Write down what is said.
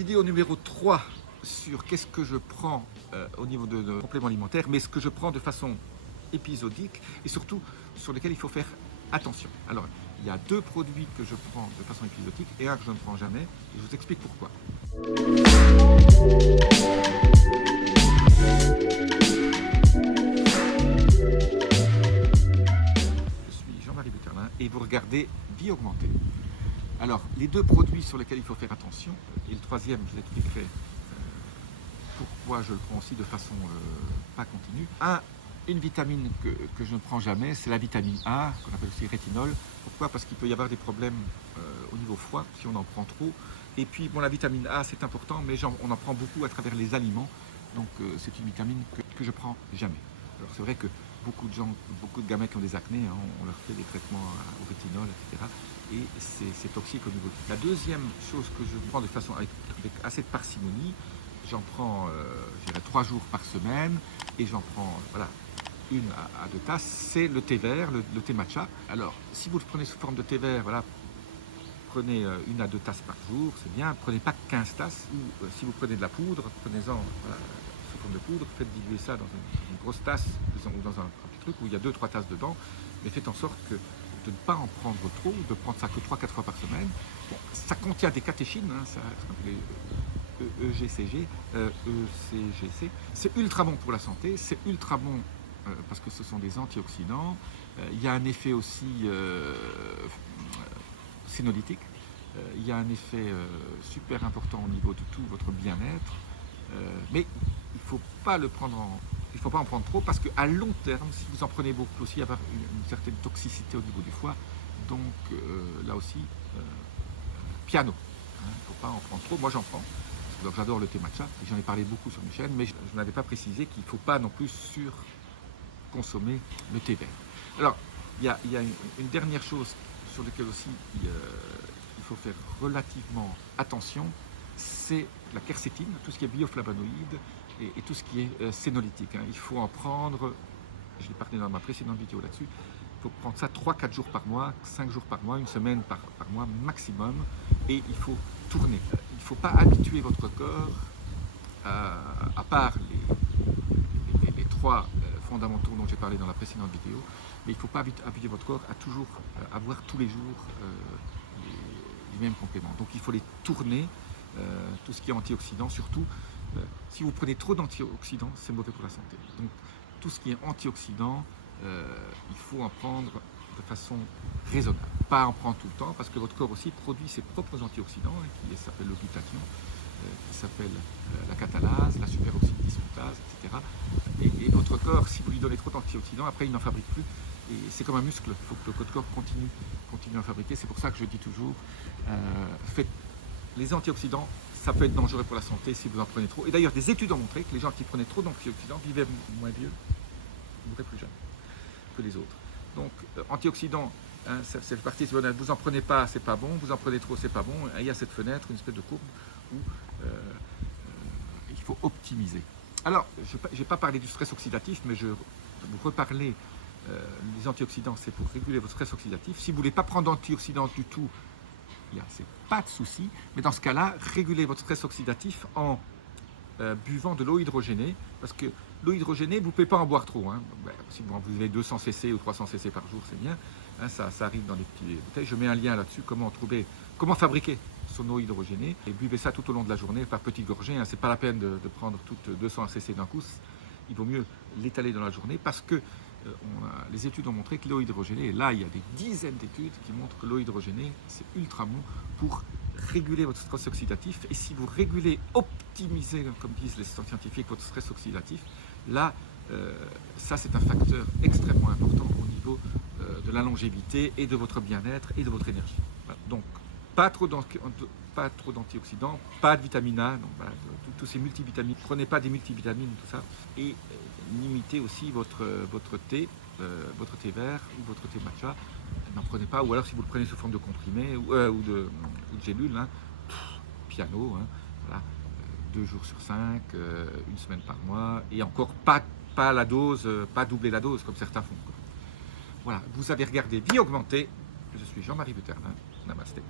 Vidéo numéro 3 sur qu'est-ce que je prends au niveau de compléments alimentaires, mais ce que je prends de façon épisodique et surtout sur lesquels il faut faire attention. Alors, il y a 2 produits que je prends de façon épisodique et un que je ne prends jamais. Et je vous explique pourquoi. Je suis Jean-Marie Buterlin et vous regardez Vie Augmentée. Alors, les 2 produits sur lesquels il faut faire attention, et le troisième, je vous expliquerai pourquoi je le prends aussi de façon pas continue. Une vitamine que je ne prends jamais, c'est la vitamine A, qu'on appelle aussi rétinol. Pourquoi? Parce qu'il peut y avoir des problèmes au niveau foie si on en prend trop. Et puis, bon, la vitamine A, c'est important, mais on en prend beaucoup à travers les aliments. Donc, c'est une vitamine que je prends jamais. Alors, c'est vrai que beaucoup de gens, beaucoup de gamins qui ont des acnés, hein, on leur fait des traitements au rétinol, etc. Et c'est toxique au niveau. La deuxième chose que je prends de façon avec assez de parcimonie, j'en prends 3 jours par semaine et j'en prends voilà, 1 à 2 tasses, c'est le thé vert, le thé matcha. Alors, si vous le prenez sous forme de thé vert, voilà, prenez 1 à 2 tasses par jour, c'est bien. Prenez pas 15 tasses, ou si vous prenez de la poudre, prenez-en voilà, sous forme de poudre, faites diluer ça dans une grosse tasse ou dans un petit truc où il y a 2-3 tasses dedans, mais faites en sorte de ne pas en prendre trop, de prendre ça que 3-4 fois par semaine. Bon, ça contient des catéchines, hein, ça, EGCG, ECGC. C'est ultra bon pour la santé, c'est ultra bon parce que ce sont des antioxydants. Il y a un effet aussi sénolytique. Il y a un effet super important au niveau de tout votre bien-être. Mais il ne faut pas le prendre il ne faut pas en prendre trop parce qu'à long terme, si vous en prenez beaucoup, il peut aussi y avoir une certaine toxicité au niveau du foie. Donc là aussi, piano. Il ne faut pas en prendre trop. Moi, j'en prends. Donc j'adore le thé matcha, j'en ai parlé beaucoup sur mes chaînes, mais je n'avais pas précisé qu'il ne faut pas non plus surconsommer le thé vert. Alors, il y a une dernière chose sur laquelle aussi il faut faire relativement attention, c'est la quercétine, tout ce qui est bioflavonoïde et tout ce qui est sénolytique. Hein. Il faut en prendre, je l'ai parlé dans ma précédente vidéo là-dessus, il faut prendre ça 3-4 jours par mois, 5 jours par mois, 1 semaine par mois maximum, et il faut tourner. Il ne faut pas habituer votre corps, à part les 3 fondamentaux dont j'ai parlé dans la précédente vidéo, mais il ne faut pas habituer votre corps à toujours avoir tous les jours les mêmes compléments. Donc il faut les tourner, tout ce qui est antioxydant, surtout si vous prenez trop d'antioxydants, c'est mauvais pour la santé. Donc tout ce qui est antioxydant, il faut en prendre de façon raisonnable. Pas en prendre tout le temps, parce que votre corps aussi produit ses propres antioxydants, hein, qui s'appellent le glutathion, qui s'appelle la catalase, la superoxydismutase, etc. Et votre corps, si vous lui donnez trop d'antioxydants, après il n'en fabrique plus. Et c'est comme un muscle, il faut que votre corps continue à fabriquer. C'est pour ça que je dis toujours, faites les antioxydants, ça peut être dangereux pour la santé si vous en prenez trop. Et d'ailleurs, des études ont montré que les gens qui prenaient trop d'antioxydants vivaient moins vieux, mouraient plus jeunes que les autres. Donc, antioxydants, hein, c'est parti, vous en prenez pas, c'est pas bon, vous en prenez trop, c'est pas bon. Il y a cette fenêtre, une espèce de courbe où il faut optimiser. Alors, je n'ai pas parlé du stress oxydatif, mais je vais vous reparler. Les antioxydants, c'est pour réguler votre stress oxydatif. Si vous ne voulez pas prendre d'antioxydants du tout, c'est pas de souci. Mais dans ce cas-là, régulez votre stress oxydatif en buvant de l'eau hydrogénée, parce que l'eau hydrogénée, vous ne pouvez pas en boire trop. Hein. Si vous en buvez 200 cc ou 300 cc par jour, c'est bien. Hein, ça arrive dans des petites bouteilles. Je mets un lien là-dessus, comment fabriquer son eau hydrogénée. Et buvez ça tout au long de la journée, par petites gorgées. Hein. Ce n'est pas la peine de prendre toutes 200 cc d'un coup. Il vaut mieux l'étaler dans la journée, parce que les études ont montré que l'eau hydrogénée, et là il y a des dizaines d'études qui montrent que l'eau hydrogénée, c'est ultra bon pour réguler votre stress oxydatif. Et si vous régulez, optimisez, comme disent les scientifiques, votre stress oxydatif, là, ça c'est un facteur extrêmement important au niveau de la longévité et de votre bien-être et de votre énergie. Voilà. Donc, pas trop d'antioxydants, pas de vitamine A, donc voilà, tous ces multivitamines. Prenez pas des multivitamines, tout ça. Et limitez aussi votre thé vert ou votre thé matcha. N'en prenez pas, ou alors si vous le prenez sous forme de comprimé ou de gélules, hein, piano, hein, voilà, 2 jours sur 5, 1 semaine par mois, et encore pas la dose, pas doubler la dose comme certains font. Voilà, vous avez regardé Vie Augmentée. Je suis Jean-Marie Buterlin. Namasté.